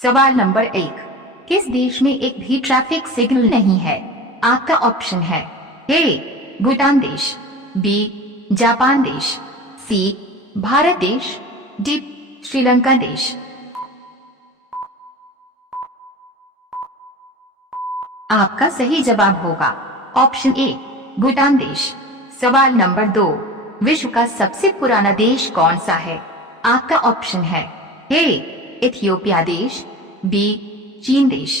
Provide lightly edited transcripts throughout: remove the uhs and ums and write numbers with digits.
सवाल नंबर 1। किस देश में एक भी ट्रैफिक सिग्नल नहीं है? आपका ऑप्शन है ए भूटान देश, बी जापान देश, सी भारत देश, डी श्रीलंका देश। आपका सही जवाब होगा ऑप्शन ए भूटान देश। सवाल नंबर 2। विश्व का सबसे पुराना देश कौन सा है? आपका ऑप्शन है ए इथियोपिया देश, बी चीन देश,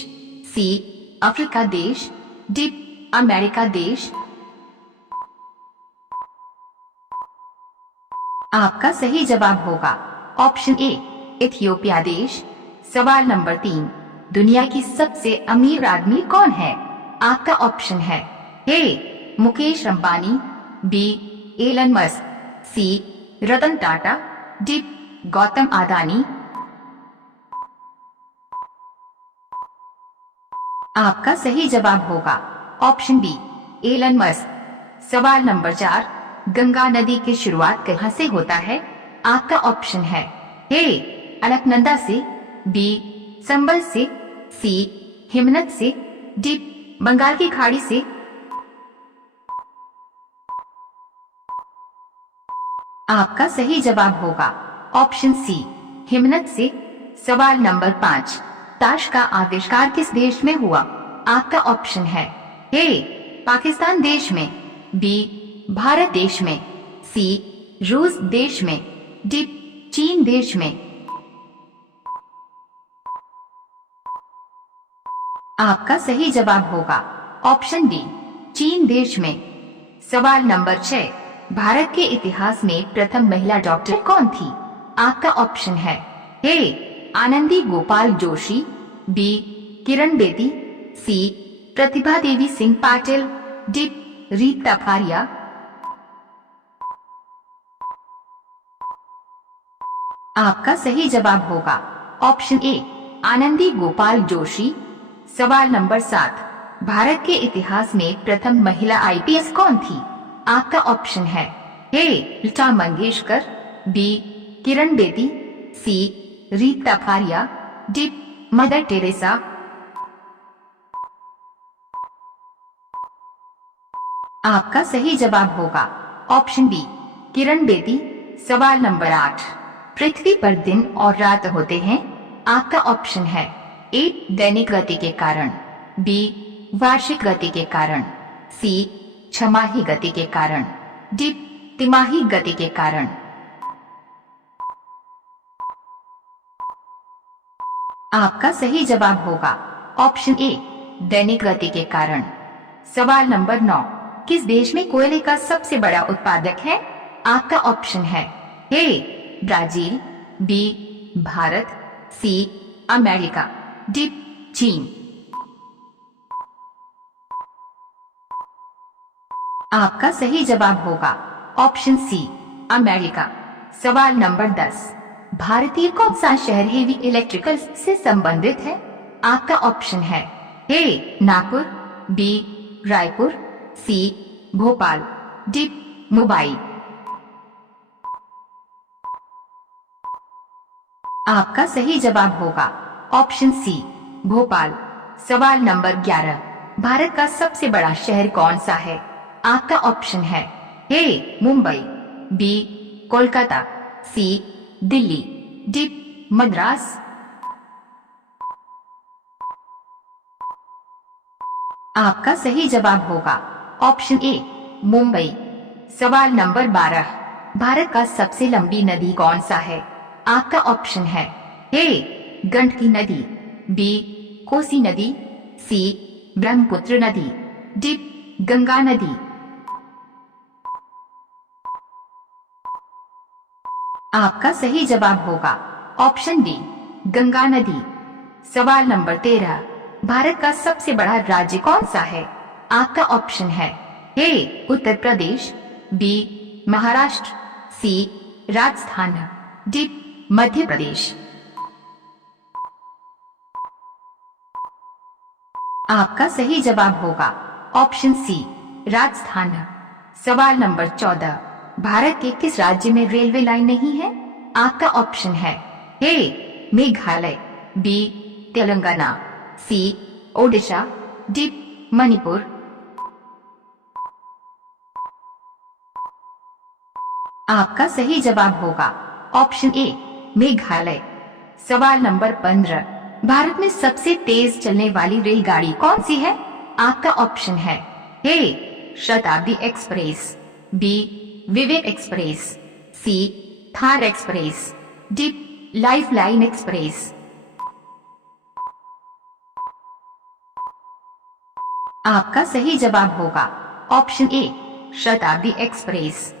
सी अफ्रीका देश, डी अमेरिका देश। आपका सही जवाब होगा ऑप्शन ए इथियोपिया देश। सवाल नंबर 3। दुनिया की सबसे अमीर आदमी कौन है? आपका ऑप्शन है A Mukesh Ambani, B Elon Musk, C Ratan Tata, D Gautam Adani. आपका सही जवाब होगा ऑप्शन बी एलन मस्क। सवाल नंबर 4। गंगा नदी की शुरुआत कहां से होता है? आपका ऑप्शन है ए अलकनंदा से, बी संबल से, सी हिमनद से, डी बंगाल की खाड़ी से। आपका सही जवाब होगा ऑप्शन सी हिमनद से। सवाल नंबर 5। ताश का आविष्कार किस देश में हुआ? आपका ऑप्शन है ए पाकिस्तान देश में, बी भारत देश में, सी रूस देश में, डी चीन देश में। आपका सही जवाब होगा ऑप्शन डी चीन देश में। सवाल नंबर 6। भारत के इतिहास में प्रथम महिला डॉक्टर कौन थी? आपका ऑप्शन है ए आनंदी गोपाल जोशी, बी किरण बेदी, सी प्रतिभा देवी सिंह पाटिल, डी रीता फारिया। आपका सही जवाब होगा ऑप्शन ए आनंदी गोपाल जोशी। सवाल नंबर 7। भारत के इतिहास में प्रथम महिला आईपीएस कौन थी? आपका ऑप्शन है A Lata Mangeshkar, B Kiran Bedi, C Reita Faria, D Mother Teresa. आपका सही जवाब होगा ऑप्शन बी किरण बेदी। सवाल नंबर 8। पृथ्वी पर दिन और रात होते हैं। आपका ऑप्शन है ए दैनिक गति के कारण, बी वार्षिक गति के कारण, सी छमाही गति के कारण, डी तिमाही गति के कारण। आपका सही जवाब होगा ऑप्शन ए दैनिक गति के कारण। सवाल नंबर 9। किस देश में कोयले का सबसे बड़ा उत्पादक है? आपका ऑप्शन है A Brazil, B Bharat, C America, D चीन। आपका सही जवाब होगा ऑप्शन सी अमेरिका। सवाल नंबर 10। भारतीय कौन सा शहर हेवी इलेक्ट्रिकल से संबंधित है? आपका ऑप्शन है ए नागपुर, बी रायपुर, सी भोपाल, डी मुंबई। आपका सही जवाब होगा ऑप्शन सी भोपाल। सवाल नंबर 11। भारत का सबसे बड़ा शहर कौन सा है? आपका ऑप्शन है ए मुंबई, बी कोलकाता, सी दिल्ली, डी मद्रास। आपका सही जवाब होगा ऑप्शन ए मुंबई। सवाल नंबर 12। भारत का सबसे लंबी नदी कौन सा है? आपका ऑप्शन है ए गंडकी नदी, बी कोसी नदी, सी ब्रह्मपुत्र नदी, डी गंगा नदी। आपका सही जवाब होगा ऑप्शन डी गंगा नदी। सवाल नंबर 13। भारत का सबसे बड़ा राज्य कौन सा है? आपका ऑप्शन है ए उत्तर प्रदेश, बी महाराष्ट्र, सी राजस्थान, डी मध्य प्रदेश। आपका सही जवाब होगा ऑप्शन सी राजस्थान। सवाल नंबर 14। भारत के किस राज्य में रेलवे लाइन नहीं है? आपका ऑप्शन है ए मेघालय, बी तेलंगाना, सी ओडिशा, डी मणिपुर। आपका सही जवाब होगा ऑप्शन ए मेघालय। सवाल नंबर 15, भारत में सबसे तेज चलने वाली रेलगाड़ी कौन सी है? आपका ऑप्शन है A Shatabdi express, B Vivek express, C Thar express, D lifeline express. आपका सही जवाब होगा ऑप्शन ए शताब्दी एक्सप्रेस।